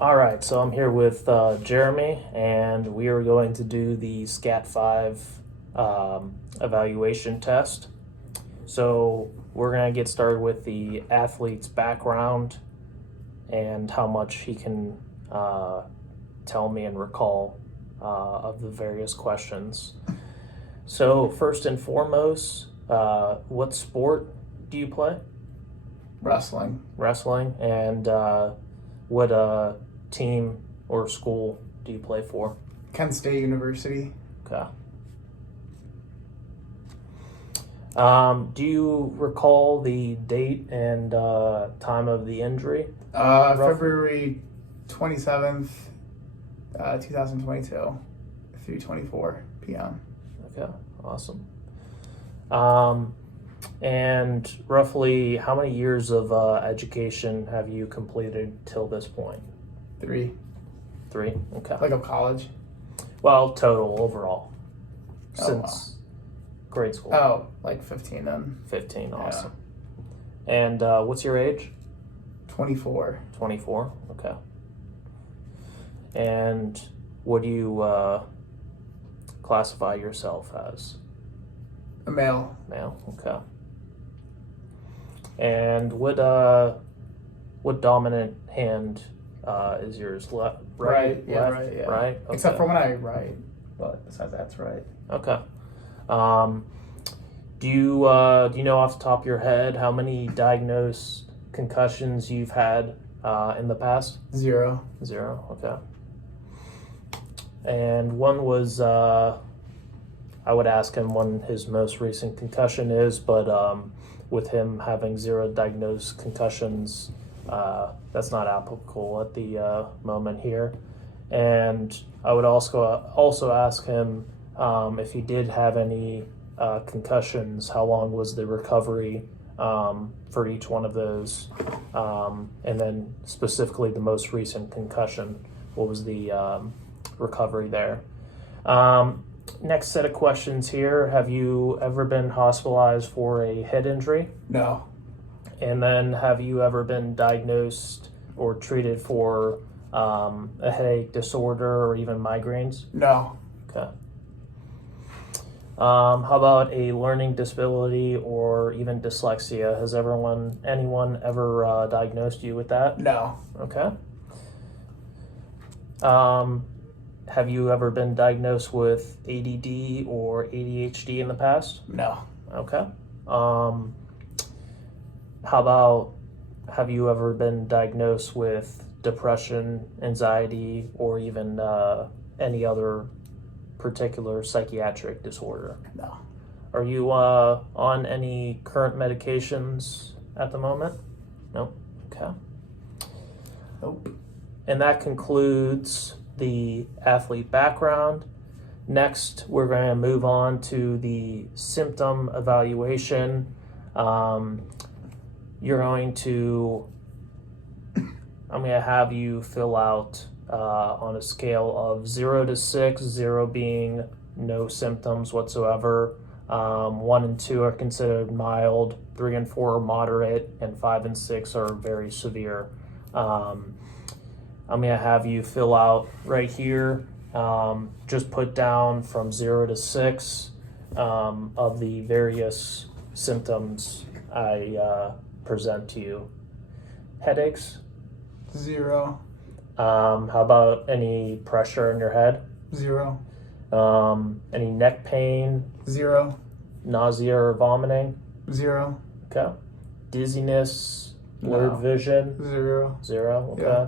All right, so I'm here with Jeremy, and we are going to do the SCAT5 evaluation test. So we're going to get started with the athlete's background and how much he can tell me and recall of the various questions. So first and foremost, what sport do you play? Wrestling. Wrestling. And what team or school do you play for? Kent State University. Okay. Do you recall the date and time of the injury? February 27th, 2022, 3:24 p.m. Okay, awesome. And roughly how many years of education have you completed till this point? 3. 3? Okay. Like of college? Well, total overall. Oh, Since grade school. Oh, like 15 then. 15, awesome. Yeah. And what's your age? 24. 24, okay. And what do you classify yourself as? A male. Male, okay. And what dominant hand is yours? Left, right? Yeah, left, right. Yeah. Right. Okay. Except for when I write, but besides that's right. Okay. Do you know off the top of your head how many diagnosed concussions you've had in the past? 0. 0. Okay. And one was I would ask him when his most recent concussion is, but with him having 0 diagnosed concussions, that's not applicable at the moment here. And I would also ask him if he did have any concussions, how long was the recovery for each one of those, and then specifically the most recent concussion, what was the recovery there. Next set of questions here. Have you ever been hospitalized for a head injury? No. And then have you ever been diagnosed or treated for a headache disorder or even migraines? No. Okay. How about a learning disability or even dyslexia? Has anyone ever diagnosed you with that? No. Okay. Have you ever been diagnosed with ADD or ADHD in the past? No. Okay. How about, have you ever been diagnosed with depression, anxiety, or even any other particular psychiatric disorder? No. Are you on any current medications at the moment? No? Okay. Nope. And that concludes the athlete background. Next, we're going to move on to the symptom evaluation. I'm going to have you fill out on a scale of 0 to 6, 0 being no symptoms whatsoever. 1 and 2 are considered mild, 3 and 4 are moderate, and 5 and 6 are very severe. I'm going to have you fill out right here, just put down from 0 to 6 of the various symptoms I present to you. Headaches? 0. How about any pressure in your head? 0. Any neck pain? 0. Nausea or vomiting? 0. Okay. Dizziness? Blurred No. vision? 0. 0. Okay. Yeah.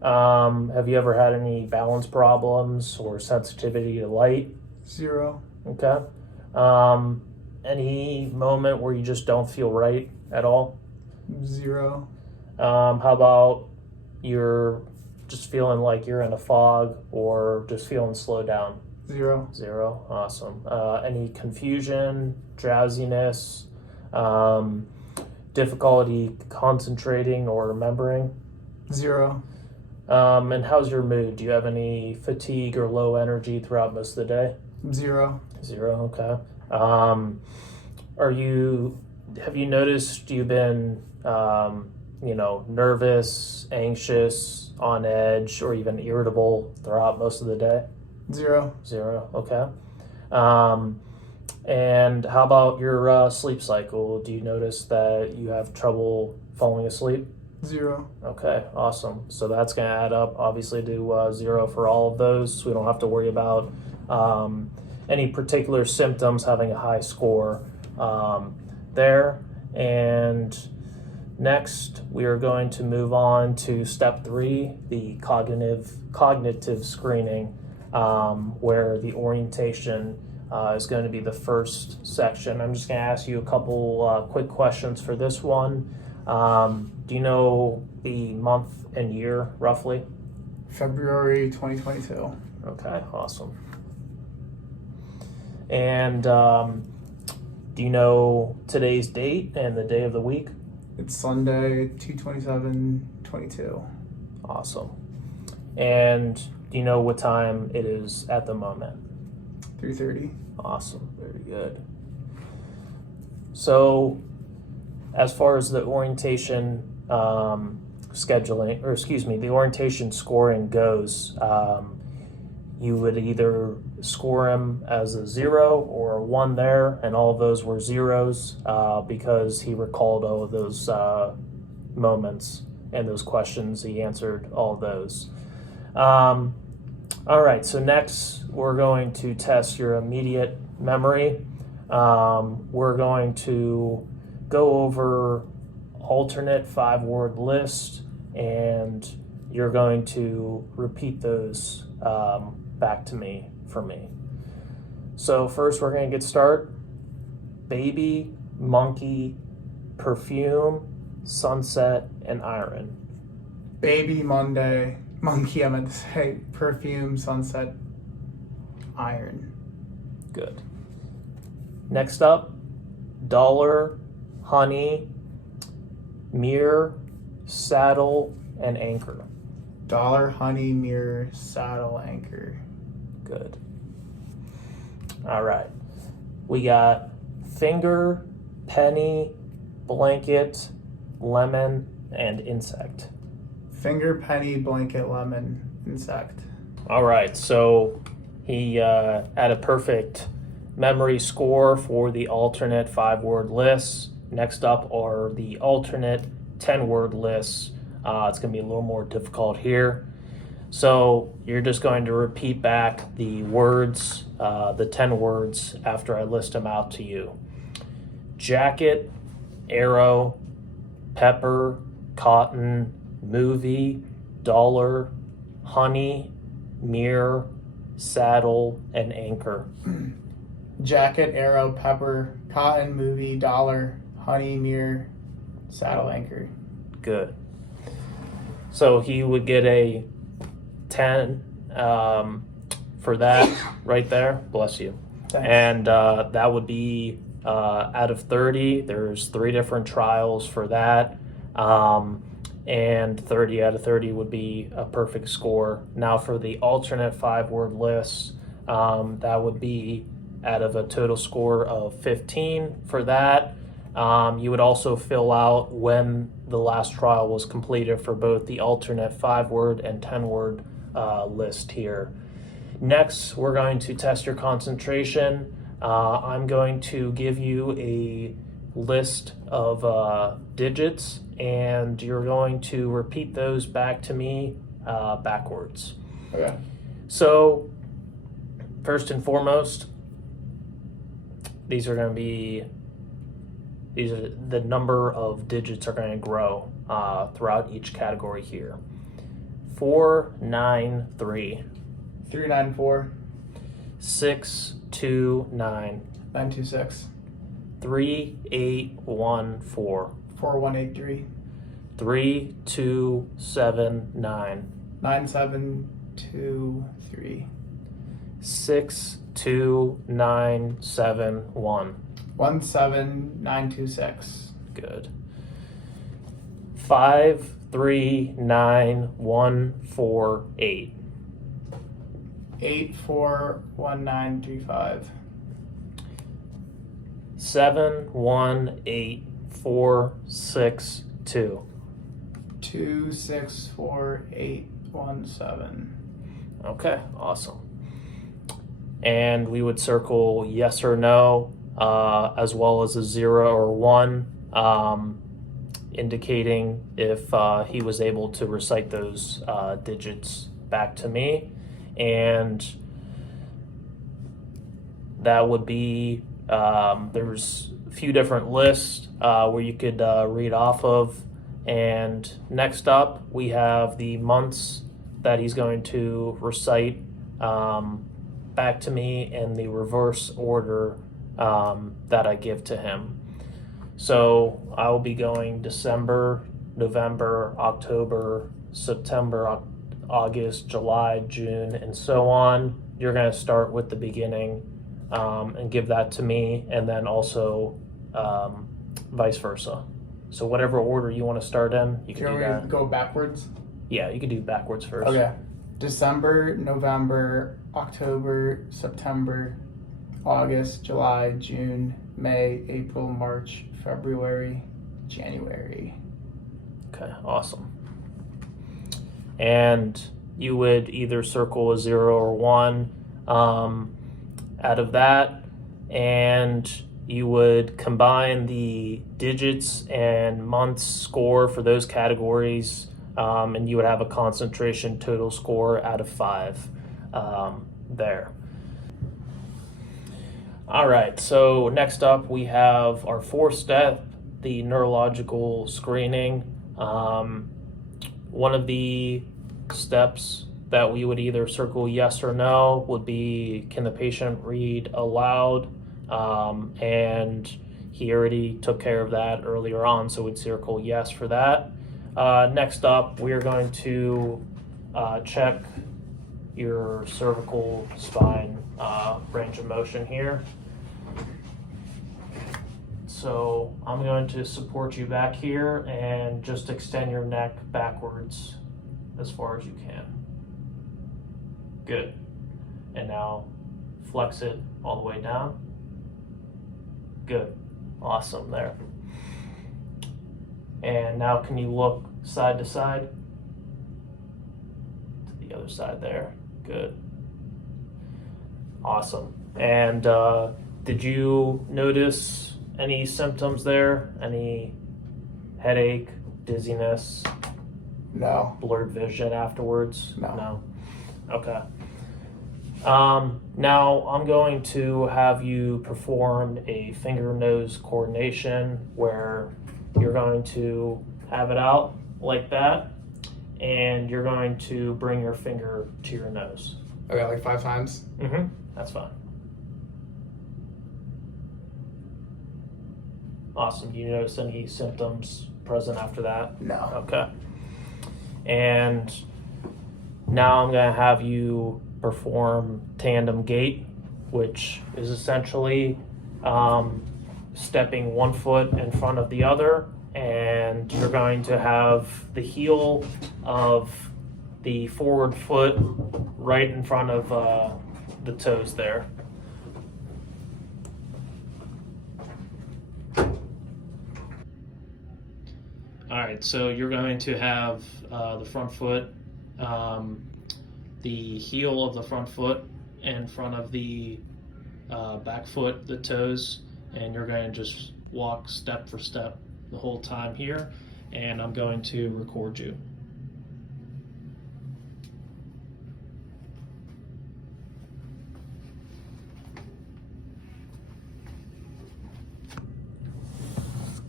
Have you ever had any balance problems or sensitivity to light? 0. Okay. Any moment where you just don't feel right at all? 0. How about you're just feeling like you're in a fog or just feeling slowed down? 0. 0. Awesome. Any confusion, drowsiness, difficulty concentrating or remembering? 0. And how's your mood? Do you have any fatigue or low energy throughout most of the day? 0. 0. Okay. Have you noticed you've been, nervous, anxious, on edge, or even irritable throughout most of the day? 0. 0. Okay. And how about your sleep cycle? Do you notice that you have trouble falling asleep? 0. Okay, awesome. So that's going to add up, obviously, to 0 for all of those. So we don't have to worry about any particular symptoms having a high score there. And next, we are going to move on to step 3, the cognitive screening, where the orientation is going to be the first section. I'm just going to ask you a couple quick questions for this one. Do you know the month and year roughly? February 2022. Okay, awesome. And do you know today's date and the day of the week? It's Sunday, 2/27/22. Awesome. And do you know what time it is at the moment? 3:30. Awesome, very good. So, as far as the orientation the orientation scoring goes, you would either score him as a 0 or a 1 there, and all of those were 0s because he recalled all of those moments and those questions. He answered all of those. All right, so next we're going to test your immediate memory. We're going to go over alternate 5-word list, and you're going to repeat those back to me for me. So first we're going to get started. Baby, monkey, perfume, sunset, and iron. Baby, Monday. Monkey, I meant to say. Perfume, sunset, iron. Good. Next up, dollar, honey, mirror, saddle, and anchor. Dollar, honey, mirror, saddle, anchor. Good. All right. We got finger, penny, blanket, lemon, and insect. Finger, penny, blanket, lemon, insect. All right. So he had a perfect memory score for the alternate 5-word lists. Next up are the alternate 10-word lists. It's going to be a little more difficult here. So you're just going to repeat back the words, the 10 words after I list them out to you. Jacket, arrow, pepper, cotton, movie, dollar, honey, mirror, saddle, and anchor. Jacket, arrow, pepper, cotton, movie, dollar, honey, mirror, saddle, anchor. Good. So he would get a 10 for that right there. Bless you. Thanks. And that would be out of 30. There's 3 different trials for that. And 30 out of 30 would be a perfect score. Now for the alternate 5-word list, that would be out of a total score of 15 for that. You would also fill out when the last trial was completed for both the alternate 5-word and 10-word list here. Next, we're going to test your concentration. I'm going to give you a list of digits, and you're going to repeat those back to me backwards. Okay. So, first and foremost, these are the number of digits are going to grow throughout each category here. 493, 394, 629, 926, 3814, 4183, 3279, 9723, 62971. 17926. Good. 539148. 841935. 718462. 264,817. Okay, awesome. And we would circle yes or no, as well as a 0 or 1, indicating if he was able to recite those digits back to me. And that would be, there's a few different lists where you could read off of. And next up, we have the months that he's going to recite back to me in the reverse order that I give to him. So I will be going December, November, October, September, August, July, June, and so on. You're going to start with the beginning and give that to me, and then also vice versa. So whatever order you want to start in, you can do that. Go backwards? Yeah, you can do backwards first. Okay. December, November, October, September, August, July, June, May, April, March, February, January. Okay, awesome. And you would either circle a 0 or 1 out of that, and you would combine the digits and months score for those categories, and you would have a concentration total score out of 5 there. All right, so next up we have our 4th step, the neurological screening. One of the steps that we would either circle yes or no would be, can the patient read aloud? And he already took care of that earlier on, so we'd circle yes for that. Next up, we are going to check your cervical spine range of motion here. So I'm going to support you back here and just extend your neck backwards as far as you can. Good. And now flex it all the way down. Good. Awesome there. And now can you look side to side? To the other side there. Good. Awesome. And did you notice any symptoms there? Any headache, dizziness, No. blurred vision afterwards? No. Okay. Now I'm going to have you perform a finger-nose coordination where you're going to have it out like that, and you're going to bring your finger to your nose. Okay, like 5 times? That's fine. Awesome. Do you notice any symptoms present after that? No. Okay. And now I'm going to have you perform tandem gait, which is essentially stepping one foot in front of the other, and you're going to have the heel of the forward foot right in front of the toes there. All right, so you're going to have the front foot, the heel of the front foot in front of the back foot, the toes, and you're going to just walk step for step the whole time here, and I'm going to record you.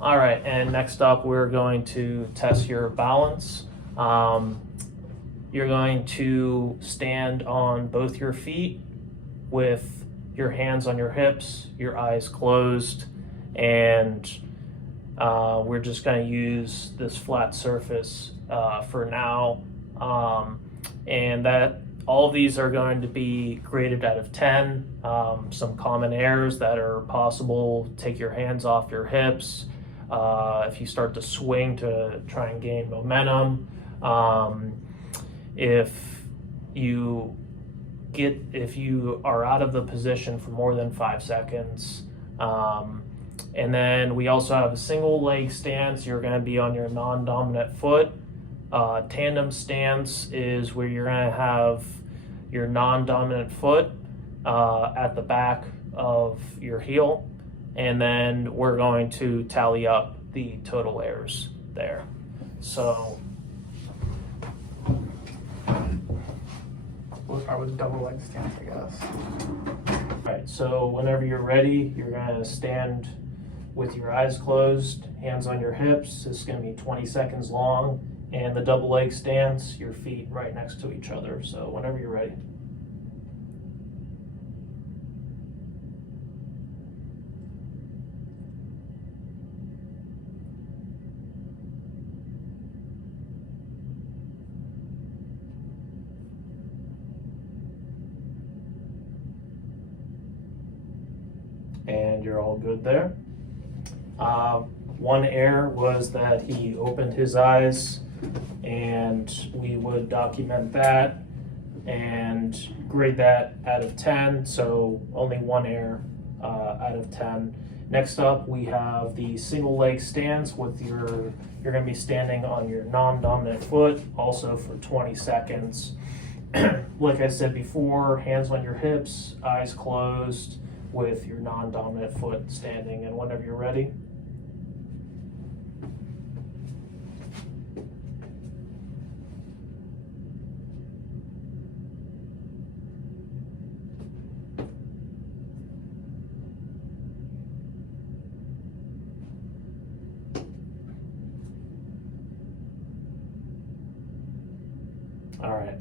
All right, and next up we're going to test your balance. You're going to stand on both your feet with your hands on your hips, your eyes closed, and we're just going to use this flat surface for now. And that all of these are going to be graded out of 10. Some common errors that are possible: take your hands off your hips. If you start to swing to try and gain momentum, if you are out of the position for more than 5 seconds, and then we also have a single leg stance. You're going to be on your non-dominant foot, Tandem stance is where you're going to have your non-dominant foot at the back of your heel, and then we're going to tally up the total airs there. So We'll start with double leg stance, I guess. all right, so whenever you're ready, you're going to stand with your eyes closed, hands on your hips. It's going to be 20 seconds long. And the double leg stance, your feet right next to each other. So whenever you're ready. And you're all good there. One error was that he opened his eyes, and we would document that and grade that out of 10. So only one error out of 10. Next up, we have the single leg stance with you're going to be standing on your non-dominant foot, also for 20 seconds. Like I said before, hands on your hips, eyes closed, with your non-dominant foot standing, and whenever you're ready. All right.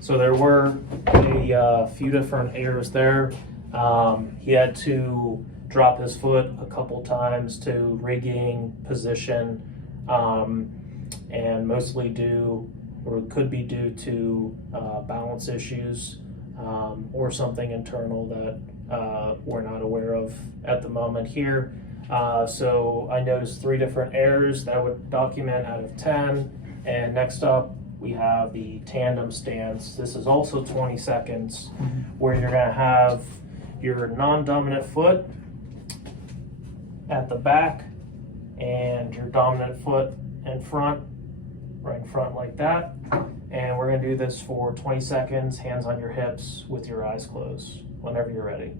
So there were a few different errors there. He had to drop his foot a couple times to regain position, and mostly could be due to balance issues or something internal that we're not aware of at the moment here. So I noticed 3 different errors that I would document out of 10. And next up, we have the tandem stance. This is also 20 seconds, where you're going to have your non-dominant foot at the back and your dominant foot in front, right in front like that. And we're going to do this for 20 seconds, hands on your hips with your eyes closed, whenever you're ready.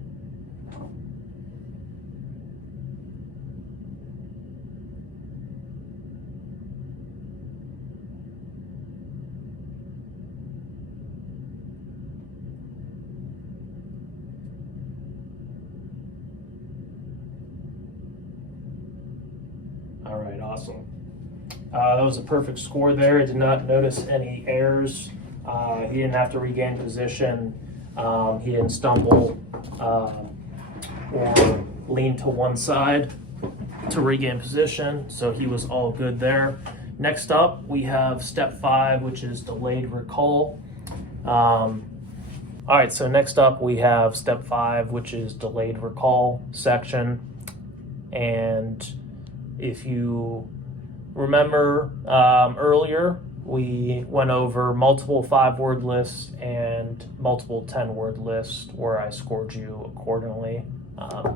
All right, awesome. That was a perfect score there. I did not notice any errors. He didn't have to regain position. He didn't stumble or lean to one side to regain position, so he was all good there. Next up, we have step 5, which is delayed recall. All right, so next up we have step 5, which is delayed recall section. And if you remember earlier, we went over multiple 5-word lists and multiple 10-word lists where I scored you accordingly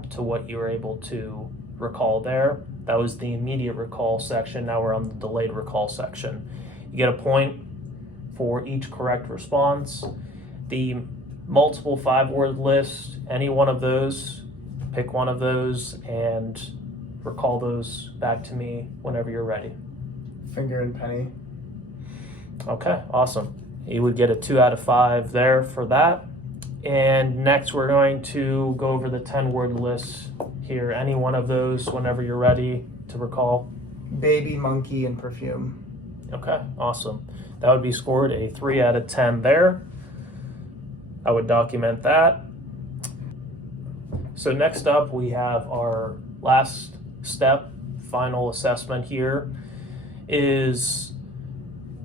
to what you were able to recall there. That was the immediate recall section. Now we're on the delayed recall section. You get a point for each correct response. The multiple 5-word list, any one of those, pick one of those and recall those back to me whenever you're ready. Finger and penny. Okay, awesome. You would get a 2 out of 5 there for that. And next we're going to go over the 10-word list here. Any one of those whenever you're ready to recall. Baby, monkey, and perfume. Okay, awesome. That would be scored a 3 out of 10 there. I would document that. So next up we have our last step, final assessment here, is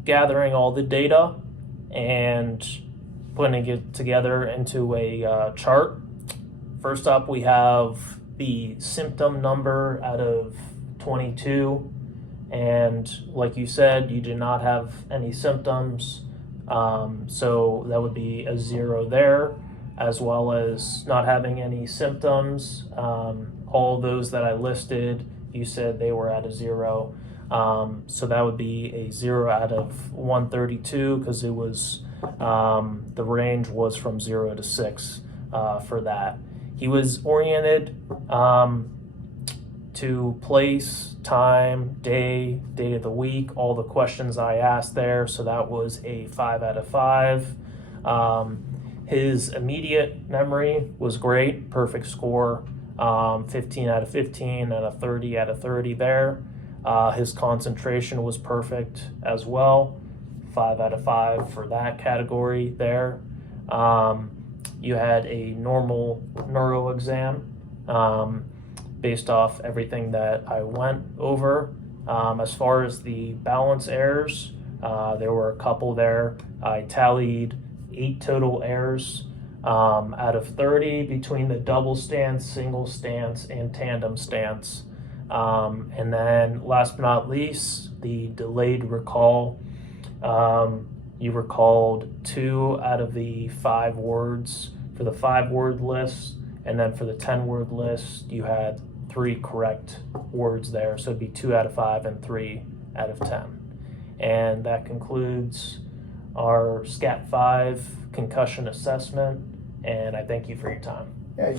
gathering all the data and putting it together into a chart. First up, we have the symptom number out of 22, and like you said, you did not have any symptoms, so that would be a 0 there, as well as not having any symptoms. All those that I listed, you said they were at a 0. So that would be a 0 out of 132 because it was the range was from 0 to 6 for that. He was oriented to place, time, day of the week, all the questions I asked there. So that was a 5 out of 5. His immediate memory was great, perfect score, 15 out of 15 and a 30 out of 30 there. His concentration was perfect as well, 5 out of 5 for that category there. You had a normal neuro exam based off everything that I went over. As far as the balance errors, there were a couple there. I tallied 8 total errors out of 30 between the double stance, single stance, and tandem stance. And then last but not least, the delayed recall. You recalled 2 out of the 5 words for the 5-word list, and then for the 10-word list, you had 3 correct words there. So it'd be 2 out of 5 and 3 out of 10. And that concludes our SCAT5 concussion assessment, and I thank you for your time. Yeah.